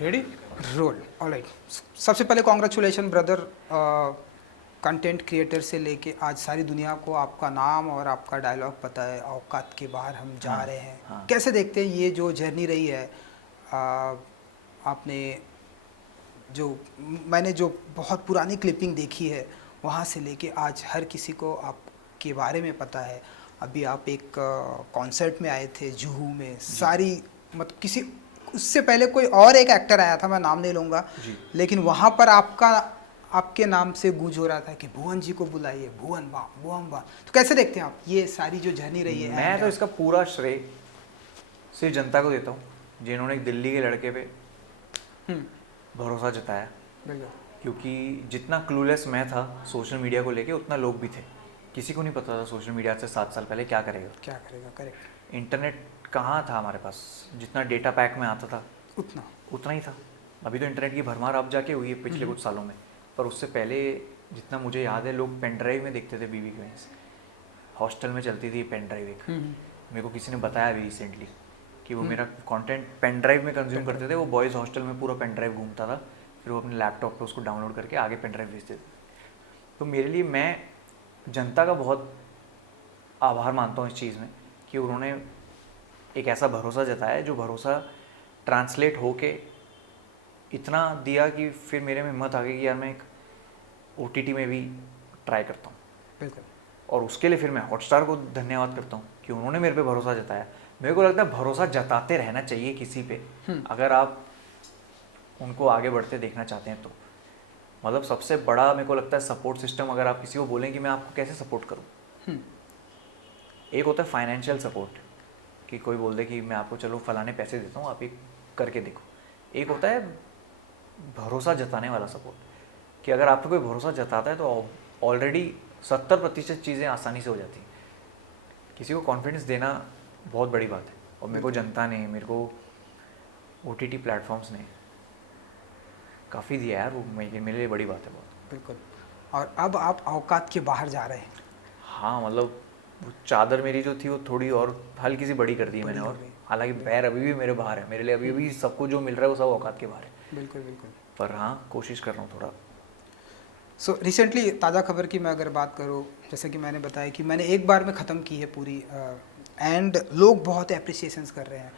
Ready roll alright. सबसे पहले congratulation brother, content creator से लेके आज सारी दुनिया को आपका नाम और आपका डायलॉग पता है, औकात के बाहर हम जा हाँ, रहे हैं। हाँ। कैसे देखते हैं ये जो जर्नी रही है? आपने जो मैंने जो बहुत पुरानी क्लिपिंग देखी है वहाँ से लेके आज हर किसी को आपके बारे में पता है। अभी आप एक कॉन्सर्ट में आए थे जुहू में, सारी मतलब किसी उससे पहले कोई और एक एक्टर आया था, मैं नाम नहीं लूँगा, जी। लेकिन वहाँ पर आपके नाम से गूंज हो रहा था कि भुवन जी को बुलाइए, भुवन बाम भुवन बाम। तो कैसे देखते हैं आप ये सारी जो जर्नी रही है? मैं तो इसका पूरा श्रेय सिर्फ जनता को देता हूँ, जिन्होंने एक दिल्ली के लड़के पे भरोसा जताया। बिल्कुल क्योंकि जितना क्लूलेस मैं था सोशल मीडिया को लेके, उतना लोग भी थे। किसी को नहीं पता था सोशल मीडिया से 7 साल पहले क्या करेगा। क्या करेगा, करेक्ट। इंटरनेट कहाँ था हमारे पास, जितना डेटा पैक में आता था उतना ही था। अभी तो इंटरनेट की भरमार अब जाके हुई है पिछले कुछ सालों में, पर उससे पहले जितना मुझे याद है लोग पेन ड्राइव में देखते थे। बीबी की वजह से हॉस्टल में चलती थी पेन ड्राइव एक। मेरे को किसी ने बताया अभी रिसेंटली कि वो मेरा कंटेंट पेन ड्राइव में कंज्यूम करते थे। वो बॉयज़ हॉस्टल में पूरा पेन ड्राइव घूमता था, फिर वो अपने लैपटॉप पे उसको डाउनलोड करके आगे पेन ड्राइव भेजते थे। तो मेरे लिए मैं जनता का बहुत आभार मानता हूँ इस चीज़ में कि उन्होंने एक ऐसा भरोसा जताया, जो भरोसा ट्रांसलेट होके इतना दिया कि फिर मेरे में हिम्मत आ गई कि यार मैं एक OTT में भी ट्राई करता हूँ। बिल्कुल। और उसके लिए फिर मैं हॉटस्टार को धन्यवाद करता हूँ कि उन्होंने मेरे पे भरोसा जताया। मेरे को लगता है भरोसा जताते रहना चाहिए किसी पे, अगर आप उनको आगे बढ़ते देखना चाहते हैं तो। मतलब सबसे बड़ा मेरे को लगता है सपोर्ट सिस्टम, अगर आप किसी को बोलें कि मैं आपको कैसे सपोर्ट करूँ। एक होता है फाइनेंशियल सपोर्ट, कि कोई बोल दे कि मैं आपको चलो फलाने पैसे देता हूँ, आप एक करके देखो। एक होता है भरोसा जताने वाला सपोर्ट, कि अगर आप पे कोई भरोसा जताता है तो ऑलरेडी 70% चीज़ें आसानी से हो जाती हैं। किसी को कॉन्फिडेंस देना बहुत बड़ी बात है, और मेरे को जनता ने, मेरे को OTT प्लेटफॉर्म्स ने काफ़ी दिया यार, वो मेरे लिए बड़ी बात है बहुत। बिल्कुल। और अब आप औकात के बाहर जा रहे हैं। हाँ, मतलब वो चादर मेरी जो थी वो थोड़ी और हल्की सी बड़ी कर दी है मैंने। और हालांकि पैर अभी भी मेरे बाहर है, मेरे लिए अभी भी सबको जो मिल रहा है वो सब औकात के बाहर है। बिल्कुल बिल्कुल। पर हाँ, कोशिश कर रहा हूँ थोड़ा। सो रिसेंटली ताज़ा खबर की मैं अगर बात करूँ, जैसे कि मैंने बताया कि मैंने एक बार में ख़त्म की है पूरी, एंड लोग बहुत अप्रिसिएशंस कर रहे हैं,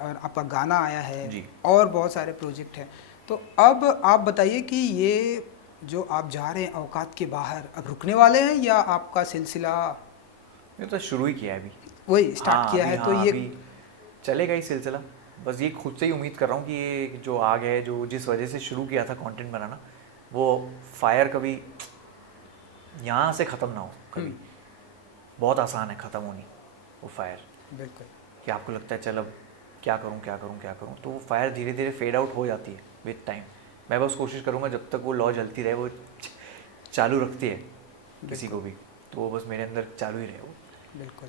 और आपका गाना आया है जी। और बहुत सारे प्रोजेक्ट हैं। तो अब आप बताइए कि ये जो आप जा रहे हैं औकात के बाहर, अब रुकने वाले हैं या आपका सिलसिला मैं तो शुरू ही किया है अभी। वही स्टार्ट किया है? तो हाँ, ये अभी चलेगा ही सिलसिला। बस ये खुद से ही उम्मीद कर रहा हूँ कि ये जो आग है, जो जिस वजह से शुरू किया था कंटेंट बनाना, वो फायर कभी यहाँ से ख़त्म ना हो कभी। बहुत आसान है ख़त्म होनी वो फायर, बिल्कुल कि आपको लगता है चल अब क्या करूँ क्या करूँ क्या करूँ, तो वो फायर धीरे धीरे फेड आउट हो जाती है विद टाइम। मैं बस कोशिश करूँगा जब तक वो लौ जलती रहे, वो चालू रखती है किसी को भी, तो वो बस मेरे अंदर चालू ही रहे वो। बिल्कुल।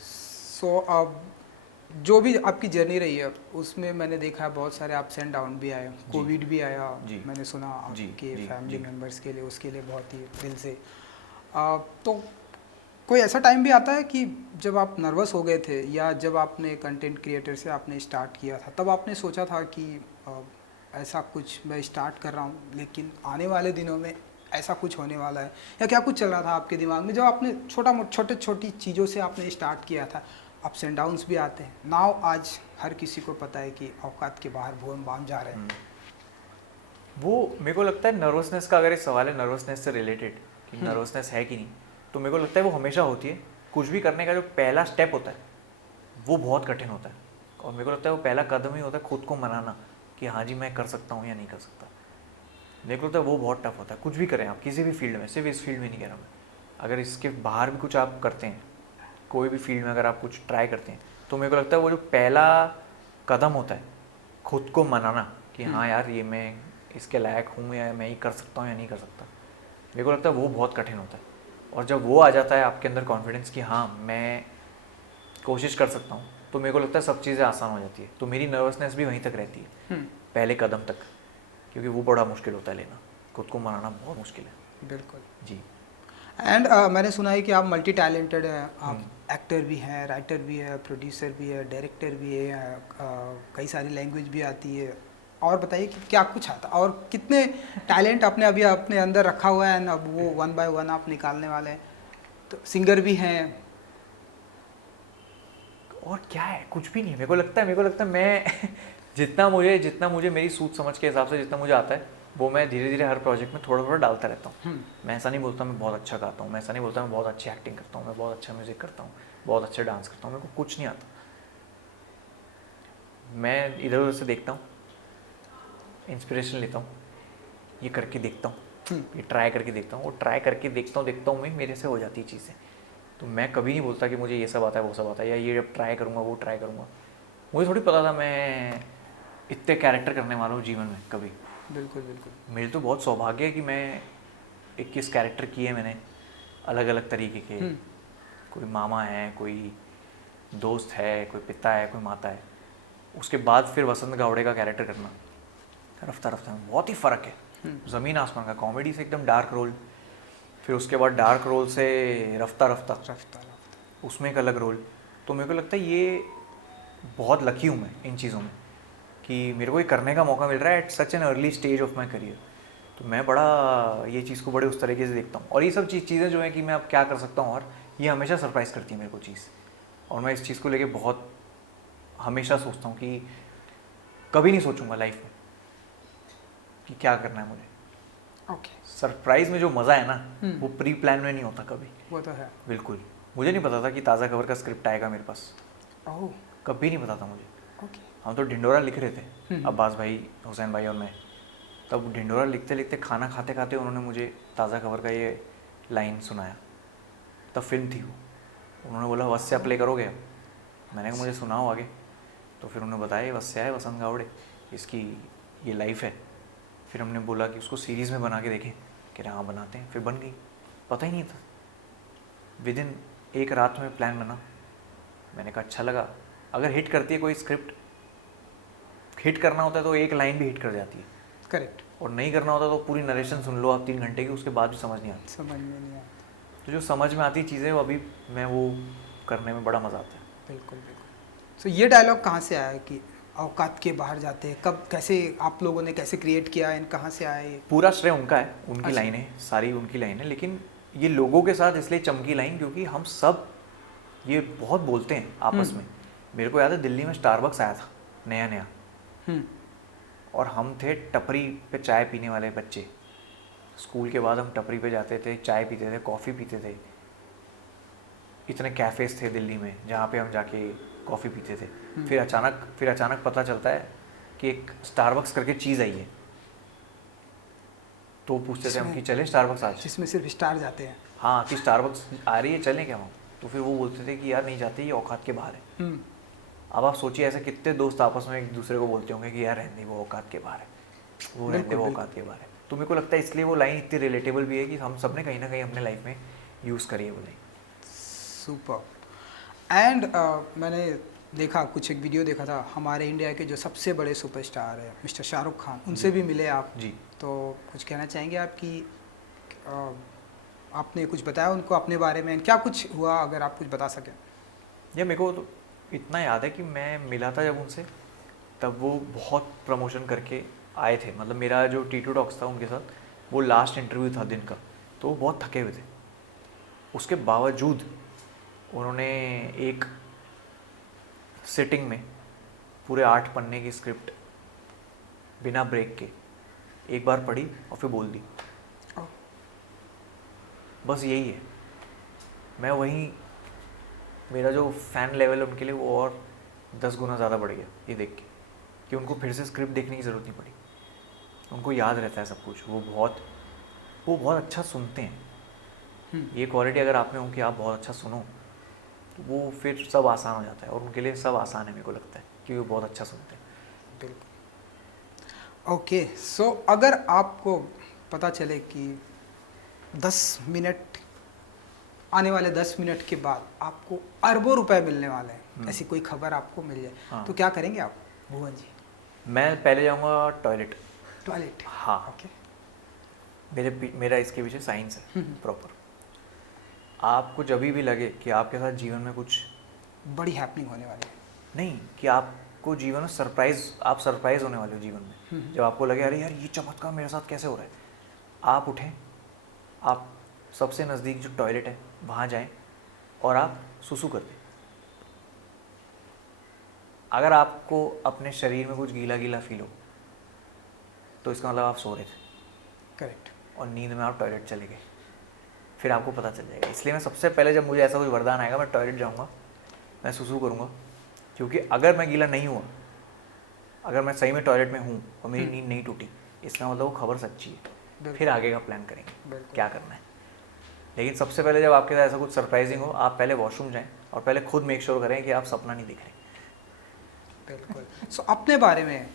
सो अब जो भी आपकी जर्नी रही है उसमें मैंने देखा बहुत सारे अप्स एंड डाउन भी आए, कोविड भी आया, मैंने सुना आपके फैमिली मेम्बर्स के लिए, उसके लिए बहुत ही दिल से। तो कोई ऐसा टाइम भी आता है कि जब आप नर्वस हो गए थे, या जब आपने कंटेंट क्रिएटर से आपने स्टार्ट किया था तब आपने सोचा था कि ऐसा कुछ मैं स्टार्ट कर रहा हूँ लेकिन आने वाले दिनों में ऐसा कुछ होने वाला है, या क्या कुछ चल रहा था आपके दिमाग में जब आपने छोटी छोटी चीज़ों से आपने स्टार्ट किया था? अप्स एंड डाउन्स भी आते हैं नाउ, आज हर किसी को पता है कि औकात के बाहर भुवन बाम जा रहे हैं। वो मेरे को लगता है नर्वसनेस का, अगर ये सवाल है नर्वसनेस से रिलेटेड कि नर्वसनेस है कि नहीं, तो मेरे को लगता है वो हमेशा होती है। कुछ भी करने का जो पहला स्टेप होता है वो बहुत कठिन होता है, और मेरे को लगता है वो पहला कदम ही होता है खुद को मनाना कि हाँ जी मैं कर सकता हूँ या नहीं कर सकता। मेरे को लगता है वो बहुत टफ होता है। कुछ भी करें आप, किसी भी फील्ड में, सिर्फ इस फील्ड में नहीं कह रहा मैं, अगर इसके बाहर भी कुछ आप करते हैं, कोई भी फील्ड में अगर आप कुछ ट्राई करते हैं, तो मेरे को लगता है वो जो पहला कदम होता है खुद को मनाना कि हाँ यार ये मैं इसके लायक हूँ, या मैं ही कर सकता हूँ या नहीं कर सकता, मेरे को लगता है वो बहुत कठिन होता है। और जब वो आ जाता है आपके अंदर कॉन्फिडेंस कि हाँ मैं कोशिश कर सकता हूँ, तो मेरे को लगता है सब चीज़ें आसान हो जाती है। तो मेरी नर्वसनेस भी वहीं तक रहती है, पहले कदम तक, क्योंकि वो बड़ा मुश्किल होता है लेना, खुद को मनाना बहुत मुश्किल है। बिल्कुल जी। एंड मैंने सुना है कि आप मल्टी टैलेंटेड हैं, आप एक्टर भी हैं, राइटर भी है, प्रोड्यूसर भी है, डायरेक्टर भी है, कई सारी लैंग्वेज भी आती है, और बताइए कि क्या कुछ आता और कितने टैलेंट आपने अभी अपने अंदर रखा हुआ है, अब वो 1 बाय 1 आप निकालने वाले हैं, तो सिंगर भी हैं। और क्या है, कुछ भी नहीं है। मेरे को लगता है मैं जितना मुझे मेरी सूझ समझ के हिसाब से जितना मुझे आता है वो मैं धीरे धीरे हर प्रोजेक्ट में थोड़ा थोड़ा डालता रहता हूँ। मैं ऐसा नहीं बोलता मैं बहुत अच्छा गाता हूँ, मैं ऐसा नहीं बोलता मैं बहुत अच्छी एक्टिंग करता हूँ, मैं बहुत अच्छा म्यूजिक करता हूँ, बहुत अच्छा डांस करता हूँ, मेरे को कुछ नहीं आता। मैं इधर उधर से देखता हूँ, इंस्पिरेशन लेता हूँ, ये करके देखता हूँ, ये ट्राई करके देखता हूँ, और ट्राई करके देखता हूँ मैं, मेरे से हो जाती है चीज़ें। तो मैं कभी नहीं बोलता कि मुझे ये सब आता है वो सब आता है, या ये अब ट्राई करूँगा वो ट्राई करूँगा। मुझे थोड़ी पता था मैं इतने कैरेक्टर करने वाला हूँ जीवन में कभी। बिल्कुल बिल्कुल। मेरे तो बहुत सौभाग्य है कि मैं 21 कैरेक्टर किए मैंने, अलग अलग तरीके के। कोई मामा है, कोई दोस्त है, कोई पिता है, कोई माता है। उसके बाद फिर वसंत गावड़े का कैरेक्टर करना, रफ्ता रफ्ता में बहुत ही फ़र्क है, ज़मीन आसमान का। कॉमेडी से एकदम डार्क रोल, फिर उसके बाद डार्क रोल से रफ्ता रफ्ता उसमें एक अलग रोल। तो मेरे को लगता है ये बहुत लकी हूँ मैं इन चीज़ों में कि मेरे को ये करने का मौका मिल रहा है at such an early stage of my career. तो मैं बड़ा ये चीज़ को बड़े उस तरीके से देखता हूँ। और ये सब चीज़ें जो हैं कि मैं अब क्या कर सकता हूँ, और ये हमेशा सरप्राइज़ करती है मेरे को चीज़। और मैं इस चीज़ को लेके बहुत हमेशा सोचता हूँ कि कभी नहीं सोचूंगा लाइफ में कि क्या करना है मुझे। ओके। सरप्राइज़ में जो मज़ा है ना वो प्री प्लान में नहीं होता कभी। वो तो है। बिल्कुल। मुझे नहीं पता था कि ताज़ा खबर का स्क्रिप्ट आएगा मेरे पास, ओह। कभी नहीं पता था मुझे। ओके। हम तो ढिंडोरा लिख रहे थे, अब्बास भाई, हुसैन भाई और मैं। तब ढिंडोरा लिखते लिखते खाना खाते खाते उन्होंने मुझे ताज़ा खबर का ये लाइन सुनाया। तब फिल्म थी वो, उन्होंने बोला वस्या प्ले करोगे? मैंने कहा मुझे सुनाओ आगे। तो फिर उन्होंने बताया ये वस्या है वसंत गावड़े, इसकी ये लाइफ है। फिर हमने बोला कि उसको सीरीज़ में बना के देखें, कह रहे हाँ बनाते हैं। फिर बन गई, पता ही नहीं था। विदिन एक रात में प्लान बना। मैंने कहा अच्छा लगा। अगर हिट करती है कोई स्क्रिप्ट, हिट करना होता है तो एक लाइन भी हिट कर जाती है। करेक्ट। और नहीं करना होता तो पूरी नरेशन सुन लो आप 3 घंटे की, उसके बाद भी समझ नहीं आती। समझ में नहीं आता। तो जो समझ में आती चीज़ें वो अभी मैं वो करने में बड़ा मज़ा आता है। बिल्कुल बिल्कुल। सो ये डायलॉग कहाँ से आया कि औकात के बाहर जाते हैं, कब कैसे आप लोगों ने कैसे क्रिएट किया, इन कहाँ से आए? पूरा श्रेय उनका है, उनकी अच्छा। लाइनें सारी उनकी लाइन है। लेकिन ये लोगों के साथ इसलिए चमकी लाइन क्योंकि हम सब ये बहुत बोलते हैं आपस में। मेरे को याद है दिल्ली में स्टारबक्स आया था नया नया, और हम थे टपरी पे चाय पीने वाले बच्चे। स्कूल के बाद हम टपरी पे जाते थे, चाय पीते थे, कॉफ़ी पीते थे। इतने कैफ़ेज़ थे दिल्ली में जहाँ पे हम जाके कॉफ़ी पीते थे। फिर अचानक पता चलता है कि एक स्टारबक्स करके चीज़ आई है। तो पूछते थे हम कि चलें स्टारबक्स आज, जिसमें सिर्फ स्टार जाते हैं। हाँ कि स्टारबक्स आ रही है चलें क्या हम? तो फिर वो बोलते थे कि यार नहीं जाते, ये औकात के बाहर है। अब आप सोचिए ऐसे कितने दोस्त आपस में एक दूसरे को बोलते होंगे कि यार रहने वो औकात के बाहर है, वो रहने वो औकात के बाहर है। तो मेरे को लगता है इसलिए वो लाइन इतनी रिलेटेबल भी है कि हम सब ने कहीं ना कहीं अपने लाइफ में यूज़ करी है वो लाइन। सुपर। एंड मैंने देखा, कुछ एक वीडियो देखा था, हमारे इंडिया के जो सबसे बड़े सुपरस्टार है मिस्टर शाहरुख खान, उनसे भी मिले आप जी। तो कुछ कहना चाहेंगे आप कि आपने कुछ बताया उनको अपने बारे में, क्या कुछ हुआ, अगर आप कुछ बता सकें? ये मेरे को तो इतना याद है कि मैं मिला था जब उनसे, तब वो बहुत प्रमोशन करके आए थे। मतलब मेरा जो T2 टॉक्स था उनके साथ, वो लास्ट इंटरव्यू था दिन का, तो वो बहुत थके हुए थे। उसके बावजूद उन्होंने एक सिटिंग में पूरे 8 पन्ने की स्क्रिप्ट बिना ब्रेक के एक बार पढ़ी और फिर बोल दी। बस यही है। मैं वहीं, मेरा जो फ़ैन लेवल है उनके लिए वो और 10 गुना ज़्यादा बढ़ गया ये देख के कि उनको फिर से स्क्रिप्ट देखने की ज़रूरत नहीं पड़ी। उनको याद रहता है सब कुछ। वो बहुत अच्छा सुनते हैं। ये क्वालिटी अगर आप में हो कि आप बहुत अच्छा सुनो, तो वो फिर सब आसान हो जाता है। और उनके लिए सब आसान है मेरे को लगता है, क्योंकि वो बहुत अच्छा सुनते हैं। बिल्कुल। ओके। सो अगर आपको पता चले कि 10 मिनट, आने वाले 10 मिनट के बाद आपको अरबों रुपए मिलने वाले हैं, ऐसी कोई खबर आपको मिल जाए, हाँ। तो क्या करेंगे आप भुवन जी? मैं पहले जाऊँगा टॉयलेट। हाँ। ओके। मेरा इसके पीछे साइंस है प्रॉपर। आपको जब भी लगे कि आपके साथ जीवन में कुछ बड़ी हैपनिंग होने वाली है, नहीं, कि आप आपको जीवन में आप सरप्राइज होने वाले हो जीवन में। जब आपको लगे अरे यार ये चमत्कार मेरे साथ कैसे हो रहा है, आप उठें, आप सबसे नज़दीक जो टॉयलेट है वहाँ जाएं और आप सुसु कर दें। अगर आपको अपने शरीर में कुछ गीला गीला फील हो तो इसका मतलब आप सो रहे थे, करेक्ट, और नींद में आप टॉयलेट चले गए, फिर आपको पता चल जाएगा। इसलिए मैं सबसे पहले जब मुझे ऐसा कोई वरदान आएगा मैं टॉयलेट जाऊँगा, मैं सुसु करूँगा, क्योंकि अगर मैं गीला नहीं हुआ, अगर मैं सही में टॉयलेट में हूँ और मेरी नींद नहीं टूटी, इसका मतलब वो खबर सच्ची है। फिर आगे का प्लान करेंगे क्या करना है। लेकिन सबसे पहले जब आपके साथ ऐसा कुछ सरप्राइजिंग हो, आप पहले वॉशरूम जाएं और पहले खुद मेक श्योर करें कि आप सपना नहीं दिख रहे। बिल्कुल। सो अपने बारे में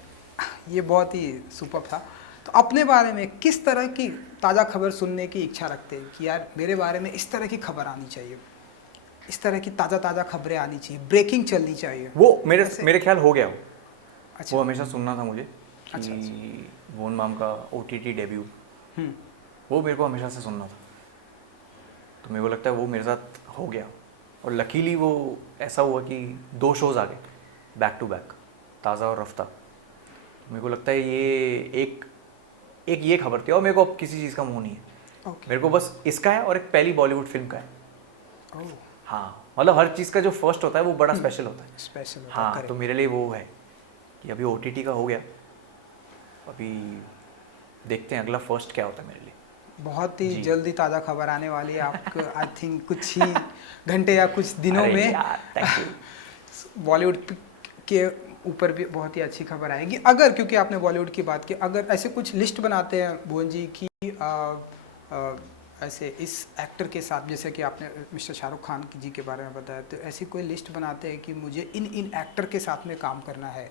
ये बहुत ही सुपर था। तो अपने बारे में किस तरह की ताज़ा खबर सुनने की इच्छा रखते हैं कि यार मेरे बारे में इस तरह की खबर आनी चाहिए, इस तरह की ताज़ा खबरें आनी चाहिए, ब्रेकिंग चलनी चाहिए? वो मेरे ख्याल हो गया वो। अच्छा। वो हमेशा सुनना था मुझे कि अच्छा। वोन माम का OTT डेब्यू, वो मेरे को हमेशा से सुनना था। तो मेरे को लगता है वो मेरे साथ हो गया, और लकीली वो ऐसा हुआ कि 2 शोज़ आ गए बैक टू बैक, ताज़ा और रफ्ता। मेरे को लगता है ये एक ये खबर थी, और मेरे को अब किसी चीज़ का मुँह नहीं है। मेरे को बस इसका है और एक पहली बॉलीवुड फिल्म का है। हाँ, मतलब हर चीज़ का जो फर्स्ट होता है वो बड़ा स्पेशल होता है। स्पेशल होता हाँ, तो मेरे लिए वो है कि अभी OTT का हो गया, अभी देखते हैं अगला फर्स्ट क्या होता है मेरे लिए। बहुत ही जल्दी ताज़ा खबर आने वाली है आपको, आई थिंक कुछ ही घंटे या कुछ दिनों में बॉलीवुड के ऊपर भी बहुत ही अच्छी खबर आएगी। अगर, क्योंकि आपने बॉलीवुड की बात की, अगर ऐसे कुछ लिस्ट बनाते हैं भुवन जी की ऐसे इस एक्टर के साथ, जैसे कि आपने मिस्टर शाहरुख खान जी के बारे में बताया, तो ऐसी कोई लिस्ट बनाते हैं कि मुझे इन एक्टर के साथ में काम करना है?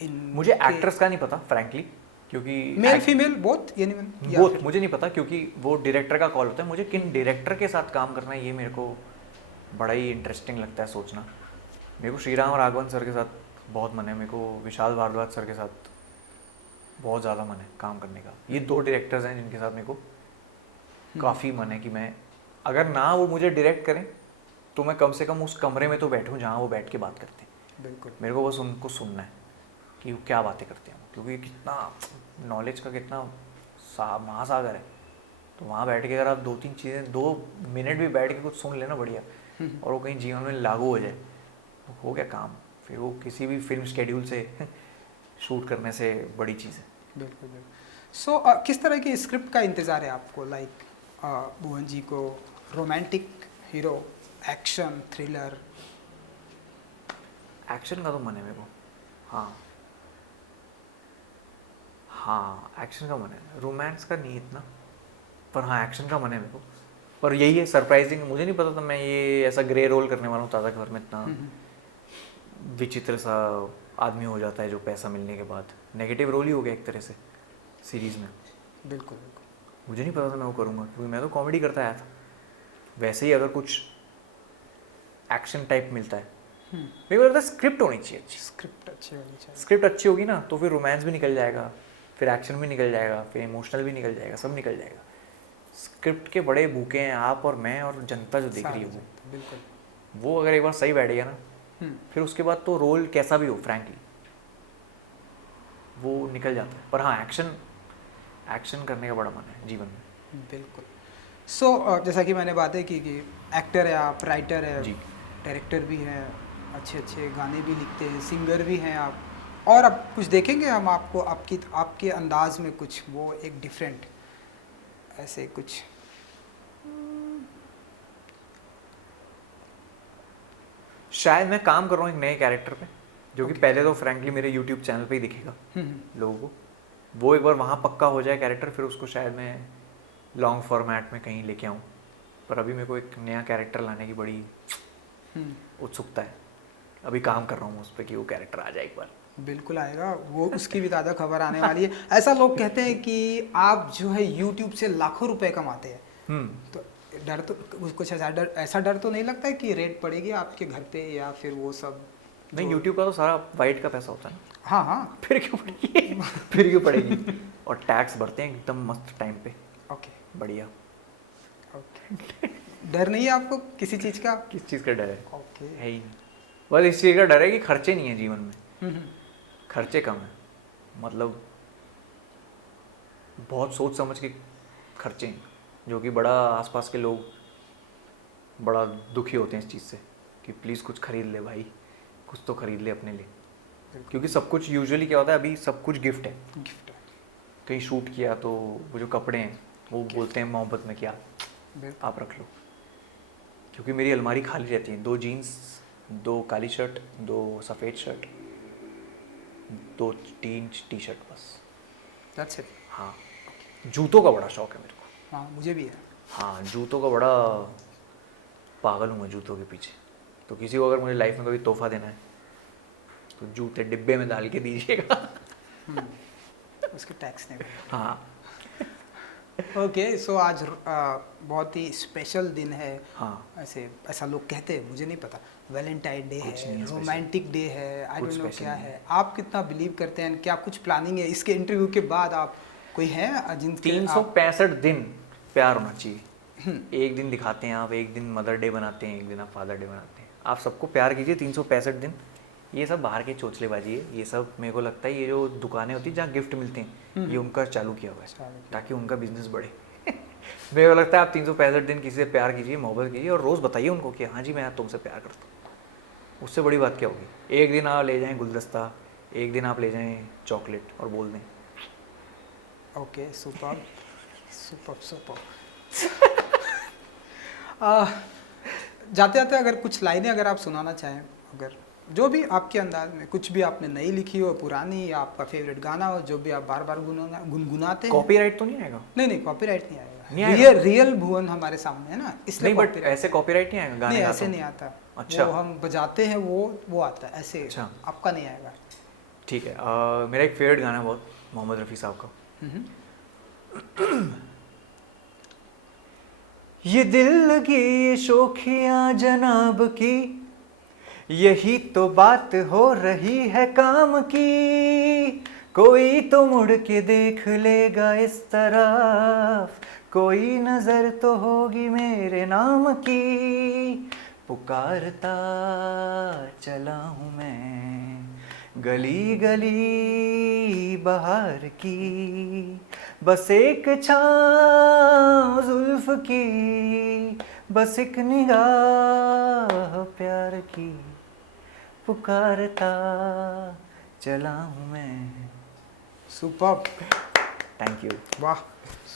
मुझे एक्ट्रेस का नहीं पता फ्रैंकली, क्योंकि मेल फीमेल बोथ, ये नहीं बोथ मुझे नहीं पता, क्योंकि वो डायरेक्टर का कॉल होता है। मुझे किन डायरेक्टर के साथ काम करना है ये मेरे को बड़ा ही इंटरेस्टिंग लगता है सोचना। मेरे को श्रीराम राघवन सर के साथ बहुत मन है, मेरे को विशाल भारद्वाज सर के साथ बहुत ज़्यादा मन है काम करने का। ये 2 डायरेक्टर्स हैं जिनके साथ मेरे को काफ़ी मन है कि मैं, अगर ना वो मुझे डायरेक्ट करें तो मैं कम से कम उस कमरे में तो बैठूं जहाँ वो बैठ के बात करते हैं। बिल्कुल, मेरे को बस उनको सुनना है कि वो क्या बातें करते हैं, क्योंकि कितना नॉलेज का कितना महासागर है। तो वहाँ बैठ के अगर आप 2-3 चीज़ें 2 मिनट भी बैठ के कुछ सुन लेना बढ़िया, और वो कहीं जीवन में लागू हो जाए, तो हो गया काम। फिर वो किसी भी फिल्म शेड्यूल से शूट करने से बड़ी चीज़ है। बिल्कुल बिल्कुल। सो किस तरह की स्क्रिप्ट का इंतज़ार है आपको? लाइक भुवन जी को romantic hero, action, thriller? Action का तो मन है मेरे को। हाँ एक्शन का मन है, रोमांस का नहीं इतना, पर हाँ एक्शन का मन है मेरे को। पर यही है सरप्राइजिंग, मुझे नहीं पता था मैं ये ऐसा ग्रे रोल करने वाला हूँ ताज़ा खबर में। इतना विचित्र सा आदमी हो जाता है जो पैसा मिलने के बाद, नेगेटिव रोल ही हो गया एक तरह से सीरीज़ में। बिल्कुल। मुझे नहीं पता था मैं वो करूँगा, क्योंकि मैं तो कॉमेडी करता आया था। वैसे ही अगर कुछ एक्शन टाइप मिलता है, मेरे को लगता है स्क्रिप्ट होनी चाहिए अच्छी। स्क्रिप्ट अच्छी होनी चाहिए। स्क्रिप्ट अच्छी होगी ना तो फिर रोमांस भी निकल जाएगा, फिर एक्शन भी निकल जाएगा, फिर इमोशनल भी निकल जाएगा, सब निकल जाएगा। स्क्रिप्ट के बड़े भूखे हैं आप और मैं और जनता जो देख रही है वो। बिल्कुल। वो अगर एक बार सही बैठ गया ना, फिर उसके बाद तो रोल कैसा भी हो फ्रैंकली वो निकल जाता है। पर हाँ एक्शन करने का बड़ा मन है जीवन में। बिल्कुल। सो जैसा कि मैंने बातें की कि एक्टर है आप, राइटर है, डायरेक्टर भी हैं, अच्छे अच्छे गाने भी लिखते हैं, सिंगर भी हैं आप, और अब कुछ देखेंगे हम आपको आपके अंदाज में कुछ वो एक डिफरेंट ऐसे कुछ? शायद मैं काम कर रहा हूँ एक नए कैरेक्टर पे, जो कि पहले तो फ्रैंकली मेरे यूट्यूब चैनल पे ही दिखेगा लोगों को। वो एक बार वहाँ पक्का हो जाए कैरेक्टर, फिर उसको शायद मैं लॉन्ग फॉर्मेट में कहीं लेके आऊँ। पर अभी मेरे को एक नया कैरेक्टर लाने की बड़ी उत्सुकता है, अभी काम कर रहा हूँ उस पर कि वो कैरेक्टर आ जाए एक बार। बिल्कुल आएगा वो, उसकी भी ताज़ा खबर आने वाली है। ऐसा लोग कहते हैं कि आप जो है यूट्यूब से लाखों रुपए कमाते हैं, तो डर तो कुछ ऐसा डर तो नहीं लगता है कि रेड पड़ेगी आपके घर पे या फिर वो सब? नहीं, यूट्यूब का तो सारा वाइट का पैसा होता है ना। हाँ फिर क्यों पड़ेगी फिर क्यों पड़ेगी? और टैक्स भरते हैं एकदम मस्त टाइम पे। ओके, बढ़िया। ओके। डर नहीं है आपको किसी चीज़ का? किस चीज़ का डर है? ओके। है ही नहीं, बस इस चीज़ का डर है कि खर्चे नहीं है जीवन में। खर्चे कम हैं, मतलब बहुत सोच समझ के खर्चे हैं, जो कि बड़ा आसपास के लोग बड़ा दुखी होते हैं इस चीज़ से कि प्लीज़ कुछ खरीद ले भाई, कुछ तो खरीद ले अपने लिए, क्योंकि सब कुछ यूजुअली क्या होता है, अभी सब कुछ गिफ्ट है। कहीं शूट किया तो वो जो कपड़े हैं वो बोलते हैं मोहब्बत में क्या आप रख लो, क्योंकि मेरी अलमारी खाली रहती है, 2 जीन्स, 2 काली शर्ट, 2 सफ़ेद शर्ट, 2-3 टी शर्ट बस। That's it. हाँ, जूतों का बड़ा शौक है मेरे को। हाँ मुझे भी है। हाँ, जूतों का बड़ा पागल हूँ मैं जूतों के पीछे। तो किसी को अगर मुझे लाइफ में कभी तोहफा देना है तो जूते डिब्बे में डाल के दीजिएगा। उसके टैक्स नहीं। हाँ। ओके, सो आज बहुत ही स्पेशल दिन है। हाँ। ऐसा लोग कहते हैं, मुझे नहीं पता। वैलेंटाइन डे है, special। रोमांटिक डे है, आई कुछ डोंट नो special क्या नहीं है। आप कितना बिलीव करते हैं? क्या कुछ प्लानिंग है इसके इंटरव्यू के बाद? आप कोई है जिनके 365 दिन प्यार होना चाहिए। एक दिन दिखाते हैं आप, एक दिन मदर डे बनाते हैं, एक दिन आप फादर डे बनाते हैं। आप सबको प्यार कीजिए 365 दिन। ये सब बाहर के चोचलेबाजी है, ये सब मेरे को लगता है ये जो दुकानें होती हैं जहाँ गिफ्ट मिलते हैं, ये उनका चालू किया हुआ है ताकि उनका बिजनेस बढ़े। मेरे को लगता है आप 365 दिन किसी से प्यार कीजिए, मोहब्बत कीजिए और रोज़ बताइए उनको कि हाँ जी मैं तुमसे प्यार करता हूँ। उससे बड़ी बात क्या होगी? एक दिन आप ले जाएं गुलदस्ता, एक दिन आप ले जाएं चॉकलेट और बोल दें ओके, सुपर सुपर सुपर। जाते जाते अगर कुछ लाइनें अगर आप सुनाना चाहें, अगर जो भी आपके अंदाज में, कुछ भी आपने नई लिखी हो, पुरानी, या आपका फेवरेट गाना हो, जो भी आप बार बार गुनगुनाते हैं। कॉपीराइट तो नहीं आएगा? नहीं, कॉपीराइट नहीं आएगा। नहीं आएगा? रियल भुवन हमारे सामने है ना, इसलिए नहीं, बट ऐसे कॉपीराइट नहीं आएगा गाने नहीं, का ऐसे तो? नहीं आता। अच्छा, वो हम बजाते हैं, वो आता है ऐसे। अच्छा, आपका नहीं आएगा। ठीक है। मेरा एक फेवरेट गाना है बहुत, मोहम्मद रफ़ी साहब का। ये दिल लगी ये शोखियाँ जनाब की, यही तो बात हो रही है काम की। कोई तो मुड़ के देख लेगा इस तरफ, कोई नजर तो होगी मेरे नाम की। पुकारता चला हूँ मैं गली गली बहार की, बस एक छाँव जुल्फ की, बस एक निगाह प्यार की। पुकारता चला हूँ मैं। सुपर। Thank you. वाह,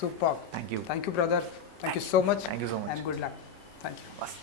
super. Thank you. Thank you brother, thank you so much, thank you so much and good luck. Thank you. बस।